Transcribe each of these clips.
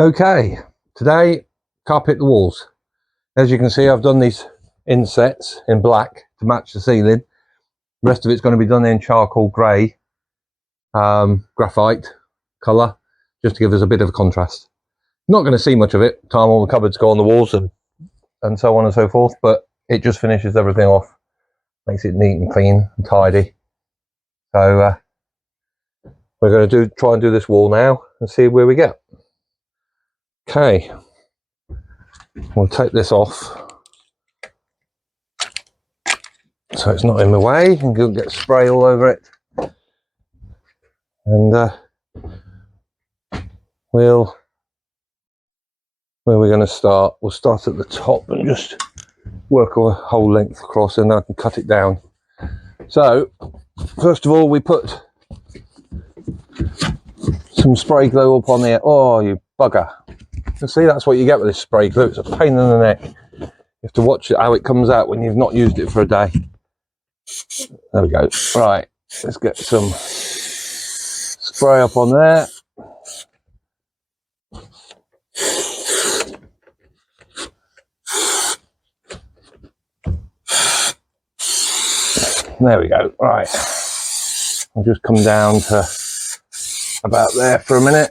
Okay, today carpet the walls. As you can see, I've done these insets in black to match the ceiling. The rest of it's going to be done in charcoal grey, graphite colour, just to give us a bit of a contrast. Not going to see much of it, time all the cupboards go on the walls and so on and so forth, but it just finishes everything off, makes it neat and clean and tidy. So we're going to try and do this wall now and see where we get. Okay, we'll take this off so it's not in the way and don't get spray all over it. And where we're going to start, we'll start at the top and just work a whole length across, and then I can cut it down. So first of all, we put some spray glue up on there. Oh, you bugger. You see, that's what you get with this spray glue. It's a pain in the neck. You have to watch it how it comes out when you've not used it for a day. There we go. Right, let's get some spray up on there. There we go. Right, I'll just come down to about there for a minute.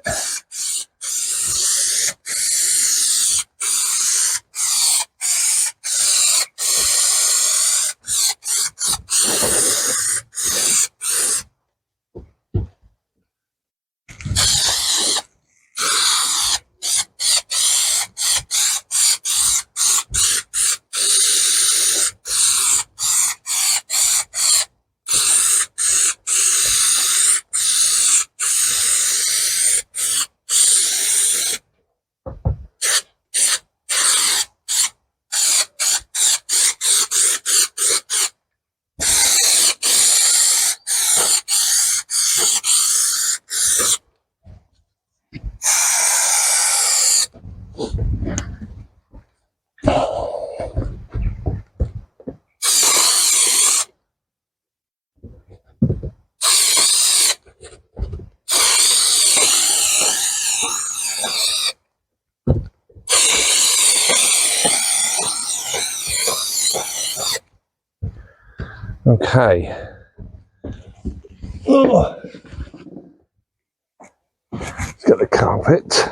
Okay. Oh. Let's get the carpet.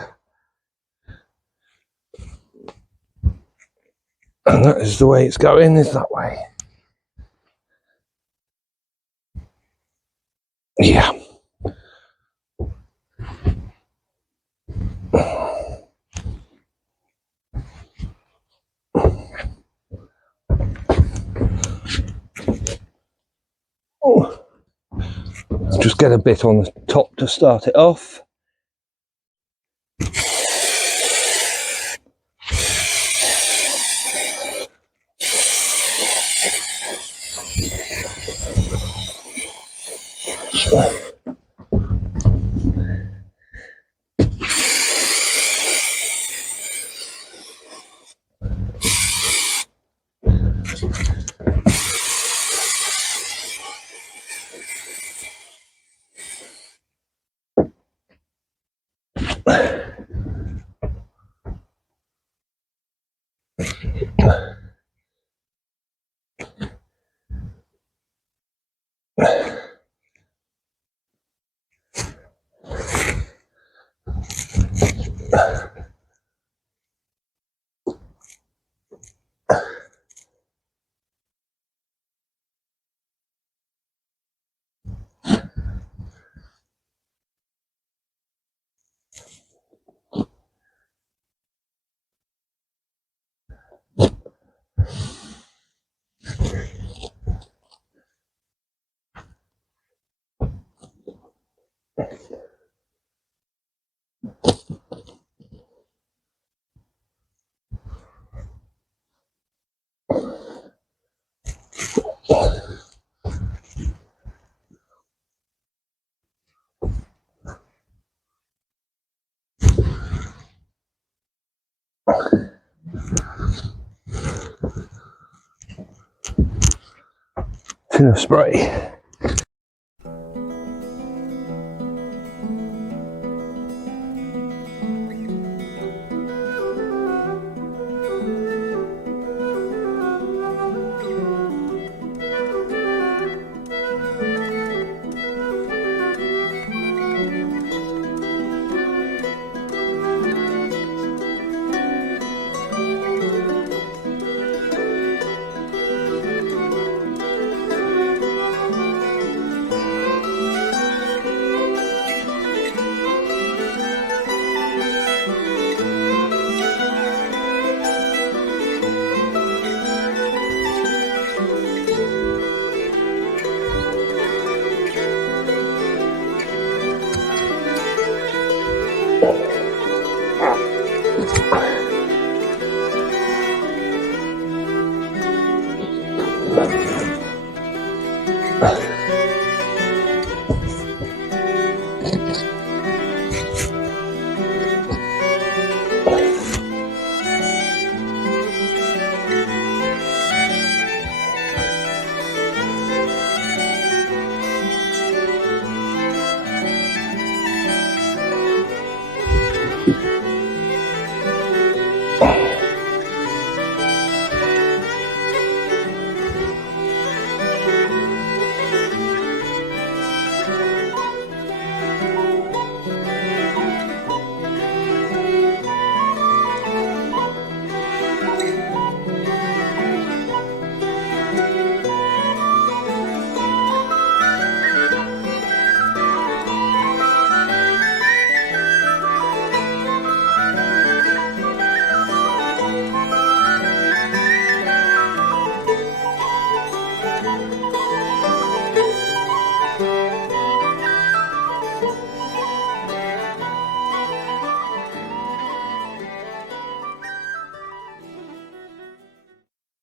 And that is the way it's going, is that way. Yeah. Oh. Just get a bit on the top to start it off. Tin of spray.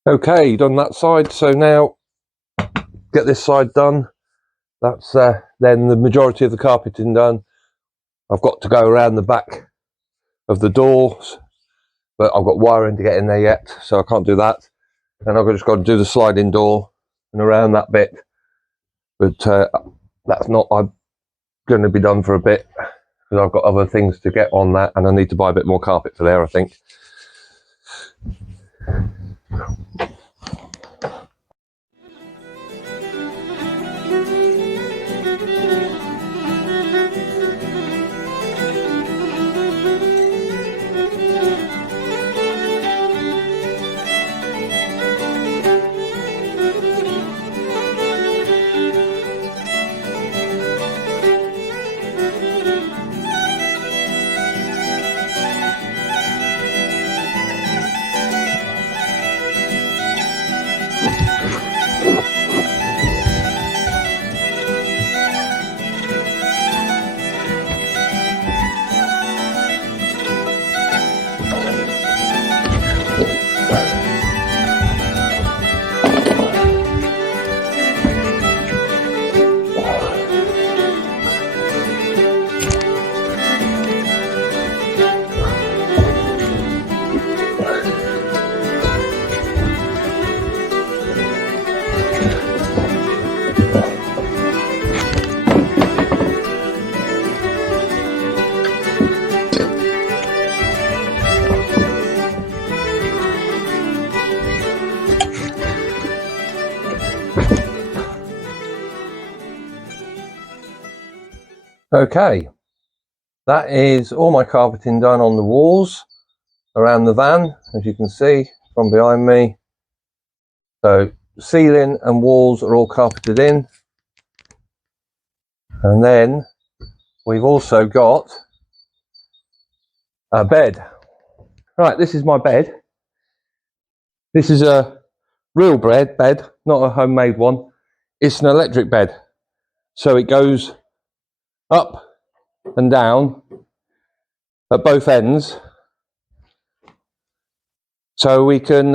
Okay, done that side, so now get this side done. That's then the majority of the carpeting done. I've got to go around the back of the doors, but I've got wiring to get in there yet, so I can't do that. And I've just got to do the sliding door and around that bit, but that's not going to be done for a bit, because I've got other things to get on that, and I need to buy a bit more carpet for there, I think. Okay, that is all my carpeting done on the walls around the van, as you can see from behind me. So ceiling and walls are all carpeted in, and then we've also got a bed. Right, this is my bed. This is a real bed, not a homemade one. It's an electric bed, so it goes up and down at both ends, so we can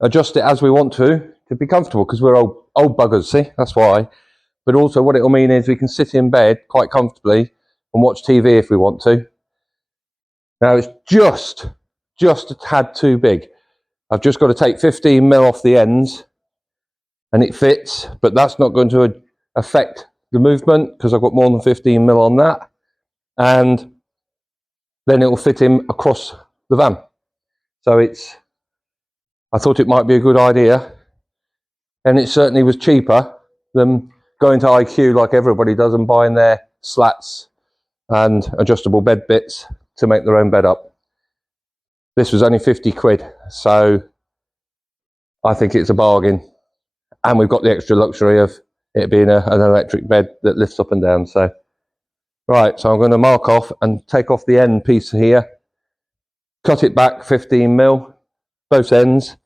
adjust it as we want to be comfortable, because we're old buggers, see, that's why. But also what it'll mean is we can sit in bed quite comfortably and watch TV if we want to. Now it's just a tad too big. I've just got to take 15mm off the ends and it fits, but that's not going to affect the movement because I've got more than 15mm on that, and then it will fit in across the van. So I thought it might be a good idea, and it certainly was cheaper than going to IQ like everybody does and buying their slats and adjustable bed bits to make their own bed up. This was only 50 quid, so I think it's a bargain, and we've got the extra luxury of it being an electric bed that lifts up and down. So right, so I'm going to mark off and take off the end piece here, cut it back 15mm both ends,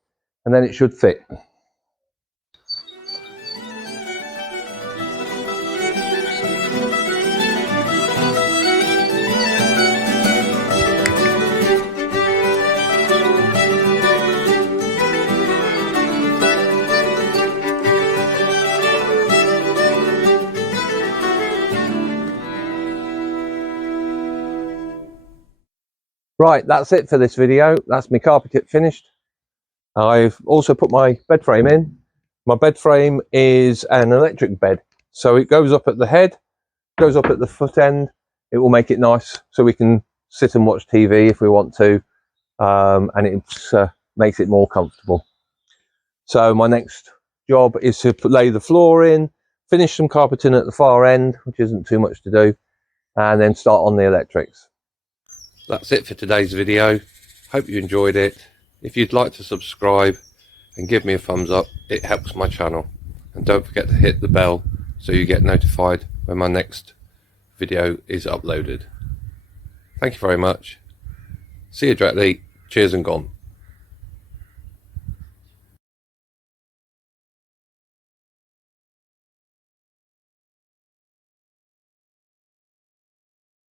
and then it should fit. Right, that's it for this video. That's my carpet kit finished. I've also put my bed frame in. My bed frame is an electric bed, so it goes up at the head, goes up at the foot end. It will make it nice so we can sit and watch TV if we want to, and it makes it more comfortable. So my next job is to lay the floor in, finish some carpeting at the far end, which isn't too much to do, and then start on the electrics. That's it for today's video. Hope you enjoyed it. If you'd like to subscribe and give me a thumbs up, it helps my channel. And don't forget to hit the bell so you get notified when my next video is uploaded. Thank you very much. See you directly. Cheers and gone.